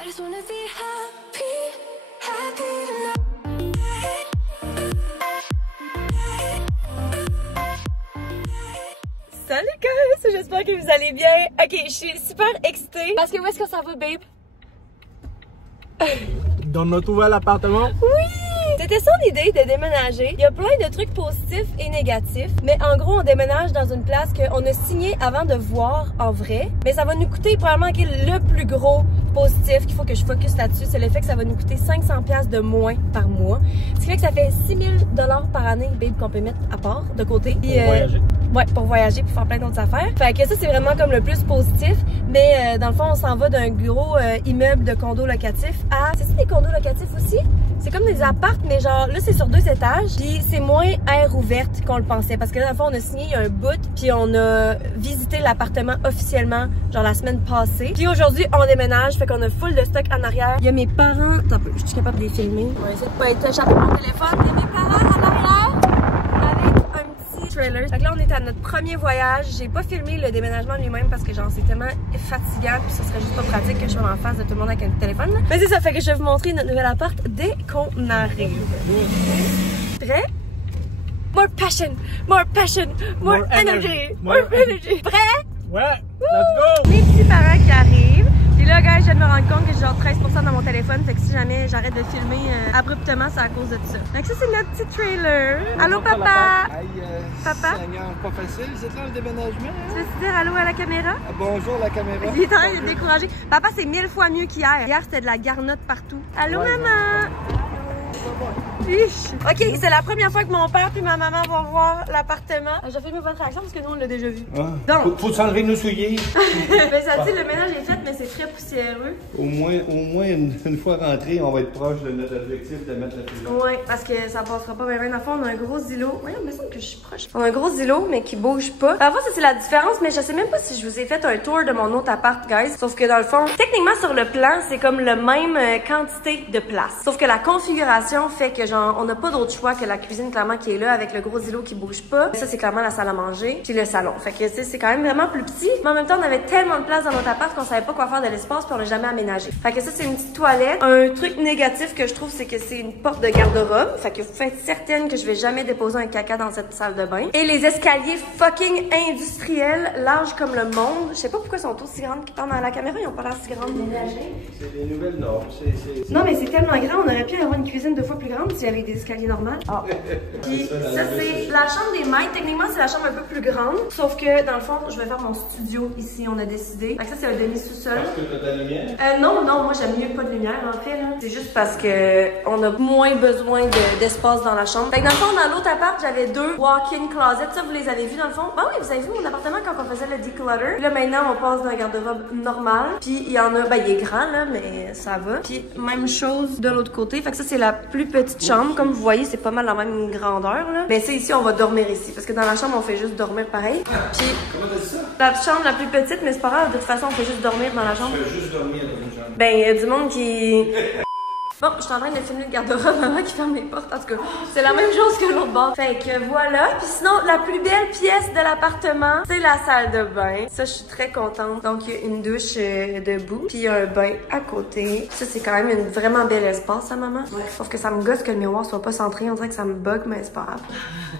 I just wanna be happy, happy tonight. Salut guys, j'espère que vous allez bien. Ok, je suis super excitée parce que où est-ce que ça va, babe? Dans notre nouvel appartement? Oui! C'était son idée de déménager. Il y a plein de trucs positifs et négatifs, mais en gros, on déménage dans une place qu'on a signé avant de voir en vrai. Mais ça va nous coûter probablement le plus gros positif qu'il faut que je focus là-dessus, c'est le fait que ça va nous coûter 500$ de moins par mois. Ce qui fait que ça fait 6000$ par année, babe, qu'on peut mettre à part de côté. Pour voyager. Ouais, pour voyager, pour faire plein d'autres affaires. Fait que ça, c'est vraiment comme le plus positif. Mais dans le fond, on s'en va d'un gros immeuble de condos locatifs à... C'est ça, des condos locatifs aussi? C'est comme des apparts, mais genre, là, c'est sur 2 étages. Puis c'est moins air ouverte qu'on le pensait. Parce que dans le fond, on a signé il y a un bout, puis on a visité l'appartement officiellement, genre la semaine passée. Puis aujourd'hui, on déménage, fait qu'on a full de stock en arrière. Il y a mes parents... Attends un peu, je suis capable de les filmer. On va essayer de pas être échappé mon téléphone. Il y a mes parents en arrière avec un petit trailer. Fait que là, on est à notre premier voyage. J'ai pas filmé le déménagement lui-même parce que genre, c'est tellement fatigant, puis ce serait juste pas pratique que je sois en face de tout le monde avec un téléphone. Mais c'est ça, fait que je vais vous montrer notre nouvel appart dès qu'on arrive. Prêt? More passion, more energy, more energy. Prêt? Ouais, let's go! Mes petits parents qui arrivent. Puis là, gars, je viens de me rendre compte que j'ai genre 13% dans mon téléphone. Fait que si jamais j'arrête de filmer abruptement, c'est à cause de ça. Donc ça, c'est notre petit trailer. Allô, papa? Papa? Seigneur, pas facile, c'est là le déménagement. Tu veux dire allô à la caméra? Bonjour la caméra. Il est en train de décourager. Papa, c'est 1000 fois mieux qu'hier. Hier, c'était de la garnotte partout. Allô, maman? Ok, c'est la première fois que mon père puis ma maman vont voir l'appartement. J'ai filmé votre réaction parce que nous on l'a déjà vu. Ah. Donc, Faut s'enlever nos souliers. mais ça dit le ménage est fait, mais c'est très poussiéreux. Au moins une fois rentré, on va être proche de notre objectif de mettre la télé. Ouais, parce que ça passera pas bien. Dans le fond, on a un gros îlot. Oui, il me semble que je suis proche. On a un gros îlot, mais qui bouge pas. Parfois, ça c'est la différence, mais je sais même pas si je vous ai fait un tour de mon autre appart, guys. Sauf que dans le fond, techniquement sur le plan, c'est comme le même quantité de place. Sauf que la configuration fait que genre, on n'a pas d'autre choix que la cuisine clairement qui est là avec le gros îlot qui bouge pas. Ça, c'est clairement la salle à manger, puis le salon. Fait que c'est quand même vraiment plus petit. Mais en même temps, on avait tellement de place dans notre appart qu'on savait pas quoi faire de l'espace, puis on l'a jamais aménagé. Fait que ça, c'est une petite toilette. Un truc négatif que je trouve, c'est que c'est une porte de garde-robe. Fait que vous faites certaine que je vais jamais déposer un caca dans cette salle de bain. Et les escaliers fucking industriels, larges comme le monde. Je sais pas pourquoi ils sont aussi grandes qui partent dans la caméra, ils ont pas l'air si grandes. C'est des nouvelles normes. Non, mais c'est tellement grand, on aurait pu avoir une cuisine 2 fois plus grande s'il y avait des escaliers normaux. Ah. Puis ça, c'est la chambre des maîtres. Techniquement, c'est la chambre un peu plus grande. Sauf que dans le fond, je vais faire mon studio ici, on a décidé. Donc ça, c'est un demi-sous-sol. Parce que t'as de la lumière? Non, moi j'aime mieux pas de lumière en fait. C'est juste parce que on a moins besoin d'espace dans la chambre. Fait que dans le fond, dans l'autre appart, j'avais 2 walk-in closets. Ça, vous les avez vus dans le fond? Ben oui, vous avez vu mon appartement quand on faisait le declutter. Puis là, maintenant, on passe d'un garde-robe normal. Puis il y en a, ben il est grand là, mais ça va. Puis même chose de l'autre côté. Fait que ça, c'est la plus petite chambre. Comme vous voyez, c'est pas mal la même grandeur là. Mais c'est ici, on va dormir ici. Parce que dans la chambre, on fait juste dormir pareil. Puis Comment t'as dit ça? la chambre la plus petite, mais c'est pas grave, de toute façon, on fait juste dormir dans la chambre. Je veux juste dormir dans une chambre. Ben, il y a du monde qui... Bon, je suis en train de filmer le garde-robe, maman qui ferme les portes. En tout cas, c'est la même chose que l'autre bord. Fait que voilà. Puis sinon, la plus belle pièce de l'appartement, c'est la salle de bain. Ça, je suis très contente. Donc, il y a une douche debout, puis il y a un bain à côté. Ça, c'est quand même une vraiment belle espace, hein, maman? Ouais. Sauf que ça me gosse que le miroir soit pas centré. On dirait que ça me bug, mais c'est pas grave.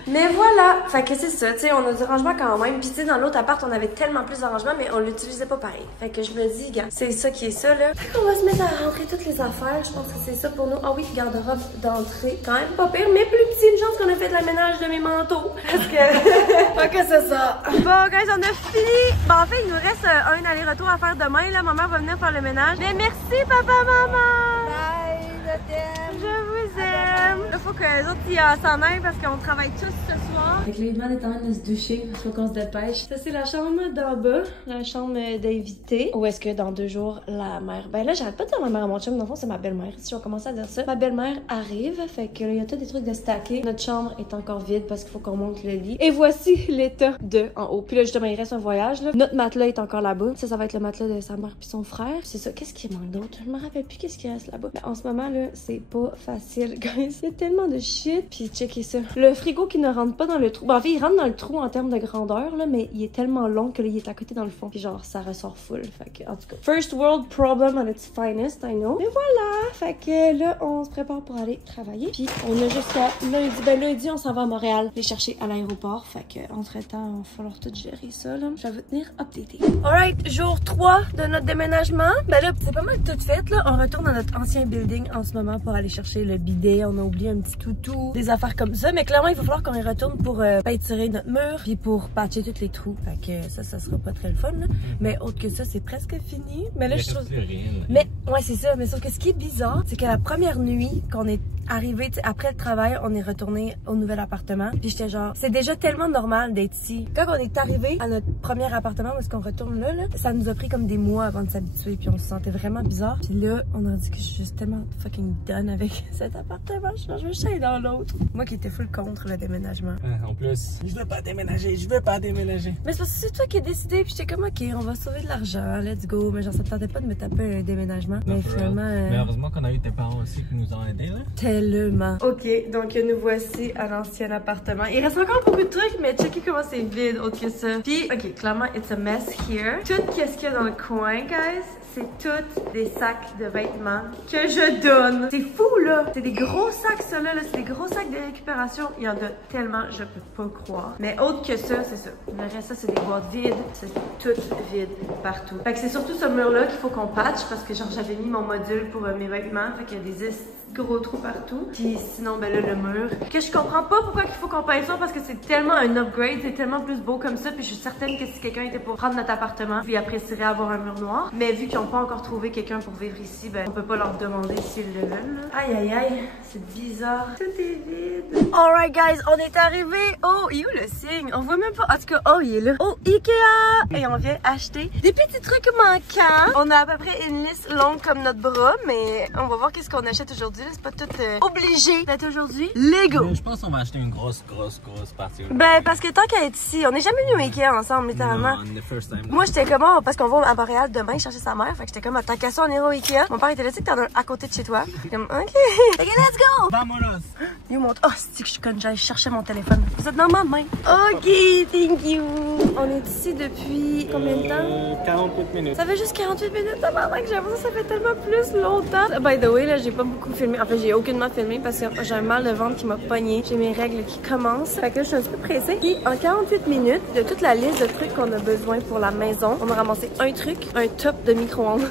Mais voilà. Fait que c'est ça, tu sais, on a du rangement quand même. Puis tu sais, dans l'autre appart, on avait tellement plus de rangement, mais on l'utilisait pas pareil. Fait que je me dis, gars, c'est ça qui est ça, là. Fait qu'on va se mettre à rentrer toutes les affaires. Je pense que c'est ça pour nous. Ah oui, garde-robe d'entrée. Quand même pas pire, mais plus petit. Une chance qu'on a fait de la ménage de mes manteaux. Parce que... ok, c'est ça. Bon, guys, on a fini. Bon, en fait, il nous reste un aller-retour à faire demain. Là, maman va venir faire le ménage. Mais merci, papa, maman. Bye, je t'aime. Je vous aime. Là, faut que les autres, ils s'en aillent parce qu'on travaille tous ce soir. Fait que les demandes est en train de se doucher. Il faut qu'on se dépêche. Ça, c'est la chambre d'en bas. La chambre d'invité. Ou est-ce que dans 2 jours, la mère... Ben là, j'arrête pas de dire ma mère à mon chum. Dans le fond, c'est ma belle-mère. Si on commence à dire ça. Ma belle-mère arrive. Fait que là, il y a tout des trucs de stacker. Notre chambre est encore vide parce qu'il faut qu'on monte le lit. Et voici l'état de en haut. Puis là, justement, il reste un voyage, là. Notre matelas est encore là-bas. Ça va être le matelas de sa mère puis son frère. C'est ça. Qu'est-ce qui manque d'autre? Je me rappelle plus qu'est-ce qui reste là-bas. Ben, en ce moment, là, c'est pas facile, guys. Il y a tellement de shit. Puis checkez ça. Le frigo qui ne rentre pas dans le trou. Bon, en fait, il rentre dans le trou en termes de grandeur, là, mais il est tellement long que là, il est à côté dans le fond. Puis genre, ça ressort full. Fait que, en tout cas, first world problem at its finest, I know. Mais voilà. Fait que là, on se prépare pour aller travailler. Puis on a jusqu'à lundi. Ben, lundi, on s'en va à Montréal. Les chercher à l'aéroport. Fait que, entre-temps, il va falloir tout gérer ça, là. Je vais vous tenir updaté. Alright, jour 3 de notre déménagement. Ben là, c'est pas mal tout fait, là. On retourne dans notre ancien building en ce moment pour aller chercher le bidet. On a oublié un petit toutou, des affaires comme ça. Mais clairement, il va falloir qu'on y retourne pour peinturer notre mur puis pour patcher tous les trous. Fait que ça sera pas très le fun, là. Mais autre que ça, c'est presque fini. Mais là, je trouve... Mais, ouais, c'est ça. Mais sauf que ce qui est bizarre, c'est que la première nuit qu'on est arrivé, après le travail, on est retourné au nouvel appartement. Puis j'étais genre, c'est déjà tellement normal d'être ici. Quand on est arrivé à notre premier appartement, où est-ce qu'on retourne là, ça nous a pris comme des mois avant de s'habituer. Puis on se sentait vraiment bizarre. Puis là, on a dit que je suis juste tellement fucking done avec cet appartement. Je veux chier dans l'autre. Moi qui étais full contre le déménagement. En plus, je veux pas déménager, je veux pas déménager. Mais c'est parce que c'est toi qui as décidé. Puis j'étais comme, ok, on va sauver de l'argent, let's go. Mais genre, ça me tentait pas de me taper un déménagement. Mais finalement. Mais heureusement qu'on a eu tes parents aussi qui nous ont aidés, là. Tellement. Ok, donc nous voici à l'ancien appartement. Il reste encore beaucoup de trucs, mais checkez comment c'est vide, autre que ça. Puis, ok, clairement, it's a mess here. Tout qu'est-ce qu'il y a dans le coin, guys, c'est toutes des sacs de vêtements que je donne. C'est fou, là. C'est des gros sacs, ça, là. C'est des gros sacs de récupération. Il y en a tellement, je peux pas croire. Mais autre que ça, c'est ça. Le reste, ça, c'est des boîtes vides. C'est tout vide partout. Fait que c'est surtout ce mur-là qu'il faut qu'on patche parce que, genre, j'avais mis mon module pour mes vêtements. Fait qu'il y a des gros trous partout. Puis sinon, ben là, le mur. Que je comprends pas pourquoi il faut qu'on peinte ça parce que c'est tellement un upgrade, c'est tellement plus beau comme ça. Puis je suis certaine que si quelqu'un était pour prendre notre appartement, puis apprécierait avoir un mur noir. Mais vu qu'ils n'ont pas encore trouvé quelqu'un pour vivre ici, ben on peut pas leur demander s'ils le veulent. Aïe aïe aïe, c'est bizarre. Tout est vide. Alright guys, on est arrivé au... Il est où le signe? On voit même pas. En tout cas, oh il est là. Au Ikea! Et on vient acheter des petits trucs manquants. On a à peu près une liste longue comme notre bras, mais on va voir qu'est-ce qu'on achète aujourd'hui. C'est pas tout obligé d'être aujourd'hui. Lego! Mais je pense qu'on va acheter une grosse partie. Ben, parce que tant qu'à être ici, on n'est jamais venu au Ikea ensemble, littéralement. Non, the first time. Moi, j'étais comme, oh, parce qu'on va à Montréal demain chercher sa mère. Fait que j'étais comme, tant qu'à ça, on ira au Ikea. Mon père était là, tu sais que t'en as un à côté de chez toi. J'étais comme, ok. Ok, let's go! Vamonos! You monte. Oh, c'est que je suis conne, j'allais chercher mon téléphone. Vous êtes dans ma main. Ok, thank you. On est ici depuis combien de temps? 48 minutes. Ça fait juste 48 minutes avant que j'avoue, ça fait tellement plus longtemps. By the way, là, j'ai pas beaucoup filmé. En fait, j'ai aucunement filmé parce que j'ai un mal de ventre qui m'a pogné. J'ai mes règles qui commencent. Fait que là, je suis un petit peu pressée. Puis, en 48 minutes, de toute la liste de trucs qu'on a besoin pour la maison, on a ramassé un truc, un top de micro-ondes.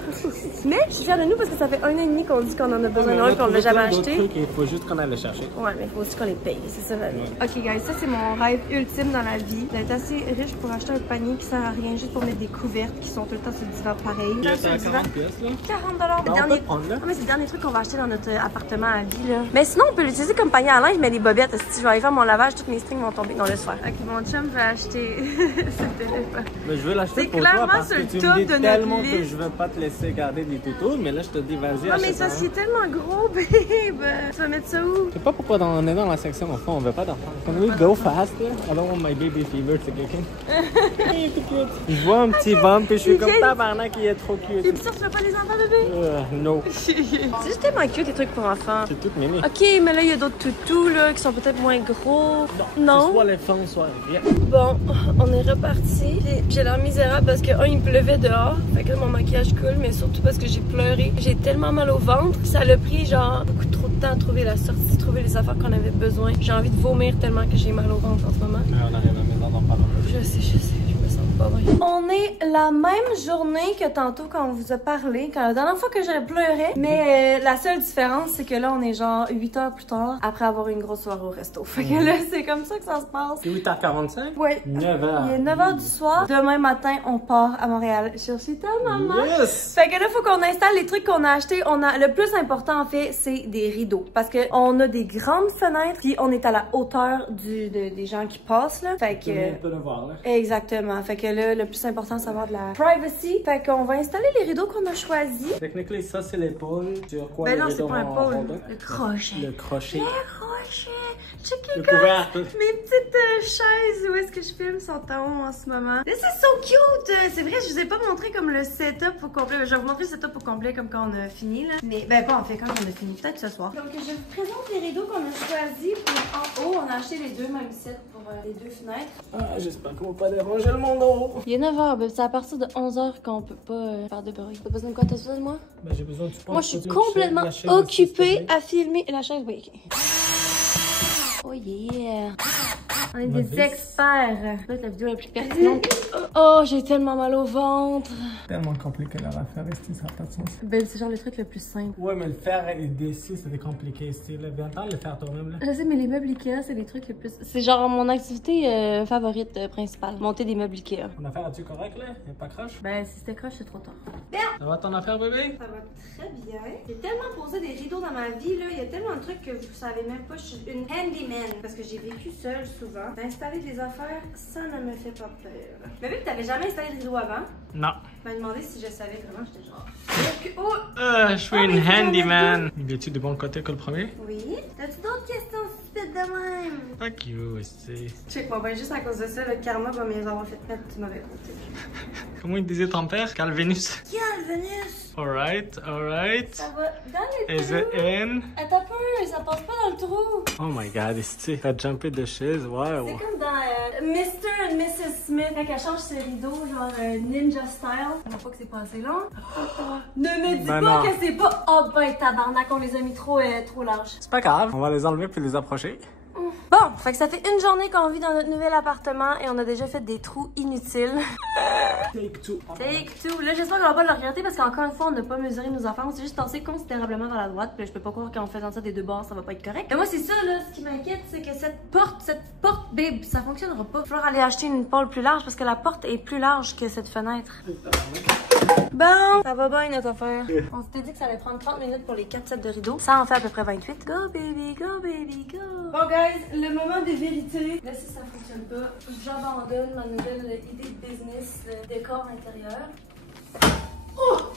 Mais, je suis fière de nous parce que ça fait 1 an et demi qu'on dit qu'on en a besoin d'un, qu'on l'a jamais acheté. Il faut juste qu'on aille le chercher. Ouais, mais il faut aussi qu'on les paye. C'est ça la vie. Ok, guys, ça, c'est mon rêve ultime dans la vie. D'être assez riche pour acheter un panier qui sert à rien juste pour mettre des couvertes qui sont tout le temps sur le divan pareil. C'est à 40 pièces, là. 40 $. On peut prendre, là. Ah, mais c'est le dernier truc qu'on va acheter dans notre appartement à vie, là. Mais sinon, on peut l'utiliser comme panier à linge, mais des bobettes. Si je vais aller faire mon lavage, toutes mes strings vont tomber. Non, laisse faire. Ok, mon chum veut acheter ce téléphone. Mais je veux l'acheter pour toi parce que tu me dis tellement que je veux pas te laisser garder des tutos, mais là, je te dis, vas-y, achète. Non, mais ça, c'est tellement gros, babe. Tu vas mettre ça où? Je sais pas pourquoi on est dans la section enfant, on veut pas d'enfants. Can we go fast, là? I don't want my baby fever, c'est quelqu'un. Il est tout cute. Je vois un petit bump et je suis comme tabarnak, il est trop cute. T'es sûr que tu veux pas les enfants, bébé? No. C'est juste tellement cute, les trucs pour enfants. C'est tout mini. Ok, mais là, il y a d'autres toutous, là, qui sont peut-être moins gros. Non? Soit les femmes, soit rien. Bon, on est reparti. J'ai l'air misérable parce que, il pleuvait dehors. Fait que là, mon maquillage coule, mais surtout parce que j'ai pleuré. J'ai tellement mal au ventre. Ça a pris, genre, beaucoup trop de temps à trouver la sortie, trouver les affaires qu'on avait besoin. J'ai envie de vomir tellement que j'ai mal au ventre en ce moment. Mais on arrive à la maison dans pas longtemps. Je sais, je me sens pas bien. On est la même journée que tantôt quand on vous a parlé, quand la dernière fois que je pleurais. Mais la seule différence, c'est que là, on est genre 8 heures plus tard après avoir eu une grosse soirée au resto. Fait que là, c'est comme ça que ça se passe. C'est 8h45? Ouais. 9h. Il est 9h du soir. Demain matin, on part à Montréal chercher ta maman. Yes! Fait que là, faut qu'on installe les trucs qu'on a achetés. Le plus important, en fait, c'est des rideaux. Parce que on a des grandes fenêtres, puis on est à la hauteur des gens qui passent, là. Fait que... Tout le monde peut le voir, là. Exactement. Fait que là, le plus important, c'est d'avoir de la privacy. Fait qu'on va installer les rideaux qu'on a choisis. Techniquement, ça, c'est l'épaule. Sur quoi Ben les non, c'est rideaux pas un vont pôle. rondeur? Le crochet. Le crochet. Le crochet. Checkez couvert. mes petites chaises où est-ce que je filme sont en haut en ce moment. This is so cute! C'est vrai, je vous ai pas montré comme le setup au complet. Je vais vous montrer le setup au complet comme quand on a fini là. Mais ben pas en fait quand on a fini, peut-être ce soir. Donc je vous présente les rideaux qu'on a choisis pour en haut. On a acheté les deux mêmes sets pour les deux fenêtres. Ah, j'espère qu'on va pas déranger le monde en haut. Il est 9h, ben c'est à partir de 11h qu'on peut pas faire de bruit. T'as besoin de quoi? T'as besoin de moi? Ben j'ai besoin du sport. Moi je suis complètement occupée à filmer la chaise. Oui, ok. Oh yeah! On est des experts! Ça va être la vidéo la plus pertinente. Oh, j'ai tellement mal au ventre! Tellement compliqué leur affaire ici, ça n'a pas de sens. Ben, c'est genre le truc le plus simple. Ouais, mais le faire d'ici, c'était compliqué ici. Viens-t'en le faire toi-même, là. Je sais, mais les meubles Ikea, c'est les trucs les plus... C'est genre mon activité favorite principale. Monter des meubles Ikea. Ton affaire, as-tu correct, là? Y'a pas croche? Ben, si c'était croche, c'est trop tard. Ça va ton affaire, bébé? Ça va très bien. J'ai tellement posé des rideaux dans ma vie, là. Il y a tellement de trucs que vous savez même pas. Je suis une handyman. Parce que j'ai vécu seule souvent. Installer des affaires, ça ne me fait pas peur. Mais vu que t'avais jamais installé de rideaux avant, Non. tu m'as demandé si je savais comment, j'étais genre... Je suis une handyman. Il est-tu du bon côté que le premier? Oui. T'as-tu d'autres questions stupides de même? Fuck you, aussi. Check-moi, ben juste à cause de ça, le karma va me les avoir fait mettre du mauvais côté. Comment il disait ton père? Calvinus. Calvinus! Alright, alright. Ça va dans le Is trou. it in? Attends peu, ça passe pas dans le trou. Oh my god, ici. T'as jumpé de chaise, wow. C'est comme dans Mr. and Mrs. Smith, quand elle change ses rideaux, genre ninja style. Ça va pas que c'est pas assez long. Ne me dis Ben pas non. que c'est pas... Oh ben tabarnak, on les a mis trop larges. C'est pas grave, on va les enlever puis les approcher. Bon, fait que ça fait une journée qu'on vit dans notre nouvel appartement et on a déjà fait des trous inutiles. Take two. Take two. Là, j'espère qu'on va pas le regretter parce qu'encore une fois, on n'a pas mesuré nos affaires. On s'est juste tassé considérablement vers la droite. Puis là, je peux pas croire qu'en faisant ça des deux bords, ça va pas être correct. Mais moi, c'est ça, là, ce qui m'inquiète, c'est que cette porte, babe, ça fonctionnera pas. Il va falloir aller acheter une pôle plus large parce que la porte est plus large que cette fenêtre. Bon, ça va bien notre affaire. On s'était dit que ça allait prendre 30 minutes pour les 4 sets de rideaux. Ça en fait à peu près 28. Go baby, go baby, go. Bon guys, le moment de vérité. Là, si ça fonctionne pas, j'abandonne ma nouvelle idée de business de décor intérieur.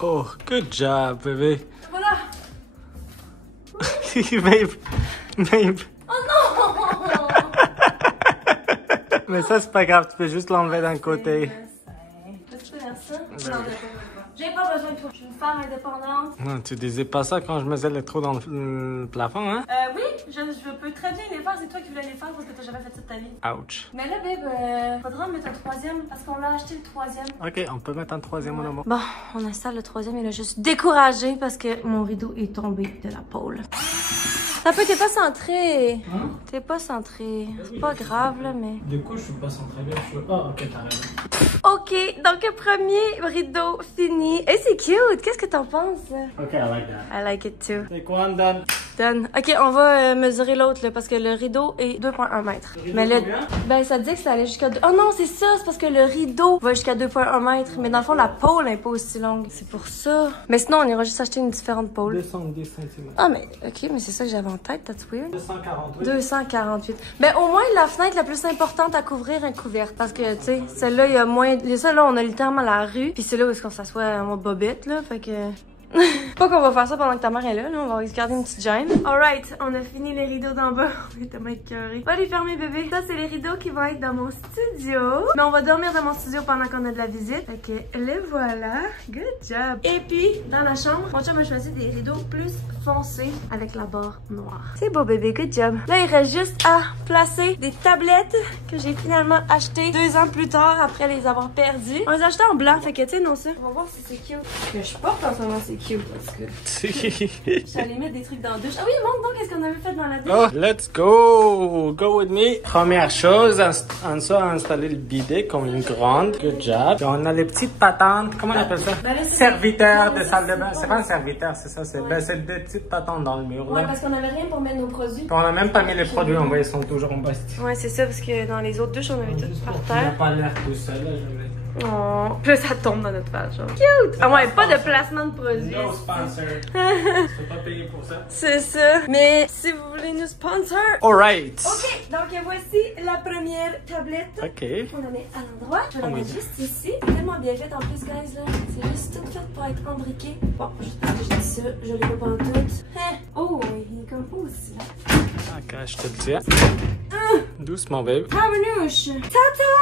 Oh, good job, bébé. Voilà. Babe. Oh non. Mais ça, c'est pas grave, tu peux juste l'enlever d'un côté. Tu peux faire ça? Non, j'ai pas besoin de toi. Je suis une femme indépendante. Non, tu disais pas ça quand je me faisais les trous dans le plafond, hein? Oui, je peux très bien les faire. C'est toi qui voulais les faire parce que t'as jamais fait ça de ta vie. Ouch. Mais là, babe, faudra en mettre un troisième parce qu'on l'a acheté le troisième. Ok, on peut mettre un troisième en haut. Bon, on installe le troisième et là, je suis découragée parce que mon rideau est tombé de la pôle. Ça peut, t'es pas centré. Hein? T'es pas centré. C'est pas grave, là, mais... Du coup, je suis pas centré bien. Ah, ok, t'as raison. Ok, donc premier rideau fini. Et c'est cute. Qu'est-ce que t'en penses? Ok, I like that. I like it too. Take one, done. Done. Ok, on va mesurer l'autre là parce que le rideau est 2,1 mètres. Mais le... combien? Ben, ça dit que ça allait jusqu'à 2... Oh non, c'est ça. C'est parce que le rideau va jusqu'à 2,1 mètres. Mais dans le fond, la pôle n'est pas aussi longue. C'est pour ça. Mais sinon, on ira juste acheter une différente pôle. 210 cm. Ah, mais ok, mais c'est ça que j'avais en tête. That's weird. 248. 248. Ben, au moins, la fenêtre la plus importante à couvrir est couverte. Parce que, tu sais, celle-là, il y a moins... Celle-là, on a littéralement la rue. Puis c'est là où est-ce qu'on s'assoit en bobette, là. Fait que... Pas qu'on va faire ça pendant que ta mère est là, on va se garder une petite gêne. Alright, on a fini les rideaux d'en bas. On est tellement écœurés. Va les fermer, bébé. Ça, c'est les rideaux qui vont être dans mon studio. Mais on va dormir dans mon studio pendant qu'on a de la visite. Fait que les voilà. Good job. Et puis, dans la chambre, mon chum a choisi des rideaux plus foncés avec la barre noire. C'est beau, bébé. Good job. Là, il reste juste à placer des tablettes que j'ai finalement achetées 2 ans plus tard après les avoir perdues. On les a achetées en blanc. Fait que, tu sais, non, ça. On va voir si c'est cute. Ce que je porte en ce moment, c'est cute parce que j'allais mettre des trucs dans la douche. Ah oui, montre donc qu'est-ce qu'on avait fait dans la douche. Oh, let's go! Go with me. Première chose, on a installé le bidet comme une grande. Good job. Et on a les petites patentes. Comment on appelle ça? Ben là, Serviteur de salle de bain. C'est pas un serviteur, c'est ça. C'est ben, des petites patentes dans le mur. Ouais, Là. parce qu'on avait rien pour mettre nos produits. On a même pas mis les produits en bas, ils sont toujours en bas. Ouais, c'est ça, parce que dans les autres douches, on avait tout par Il n'a terre. pas l'air tout seul, là, je vais mettre. Oh. Puis là, ça tombe dans notre page. Genre. Cute! Ah ouais, pas de placement de produit. No sponsor. Tu peux pas payer pour ça. C'est ça. Mais si vous voulez nous sponsor. Alright. Ok, donc voici la première tablette. Ok. On la met à l'endroit. Je vais la mettre juste ici. Tellement bien faite en plus, guys, là. C'est juste tout fait pour être imbriqué. Bon, juste parce que je dis ça, je l'ai pas pantoute. Oh, il est comme pas aussi là. Ah, quand je te le tiens. Doucement, babe. Ravenouche! Tata!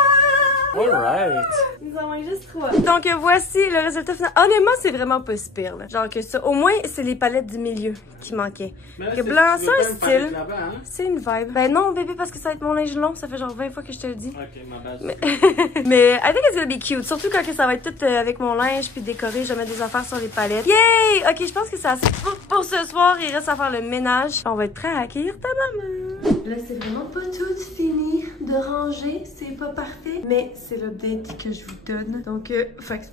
Alright. Nous en manque juste 3. Donc voici le résultat final. Honnêtement, c'est vraiment pas si pire, là. Genre que ça. Au moins, c'est les palettes du milieu qui manquaient. Que blanc, c'est un style. Hein? C'est une vibe. Ben non, bébé, parce que ça va être mon linge long. Ça fait genre 20 fois que je te le dis. Ok, ma base. Mais I think it's gonna be cute. Surtout quand ça va être tout avec mon linge puis décoré. Je vais mettre des affaires sur les palettes. Yay! Ok, je pense que c'est assez pour ce soir. Il reste à faire le ménage. On va être prêt à accueillir ta maman. Là, c'est vraiment pas tout fini de ranger. C'est pas parfait. Mais c'est l'update que je vous donne. Donc, en fait,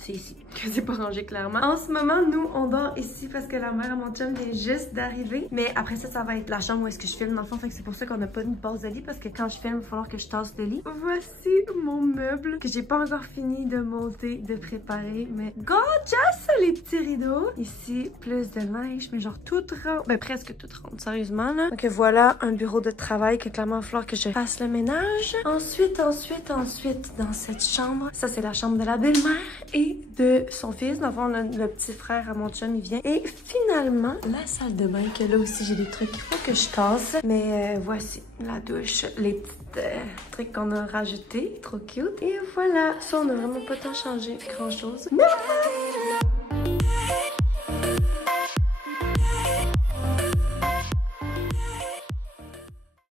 c'est ici que c'est pas rangé clairement. En ce moment, nous, on dort ici parce que la mère à mon chum vient juste d'arriver. Mais après ça, ça va être la chambre où est-ce que je filme dans le fond. Fait que c'est pour ça qu'on n'a pas une base de lit parce que quand je filme, il va falloir que je tasse le lit. Voici mon meuble que j'ai pas encore fini de monter, de préparer. Mais gorgeous, les petits rideaux. Ici, plus de linge, mais genre tout rond. Ben presque tout rond, sérieusement là. Donc voilà, un bureau de travail que clairement il va falloir que je fasse le ménage. Ensuite, dans cette chambre, ça c'est la chambre de la belle-mère et de son fils. Dans le fond, le petit frère à mon chum, il vient. Et finalement, la salle de bain, que là aussi j'ai des trucs qu'il faut que je tasse. Mais voici la douche, les petites trucs qu'on a rajoutés. Trop cute. Et voilà, ça on a vraiment pas tant changé grand chose. Non!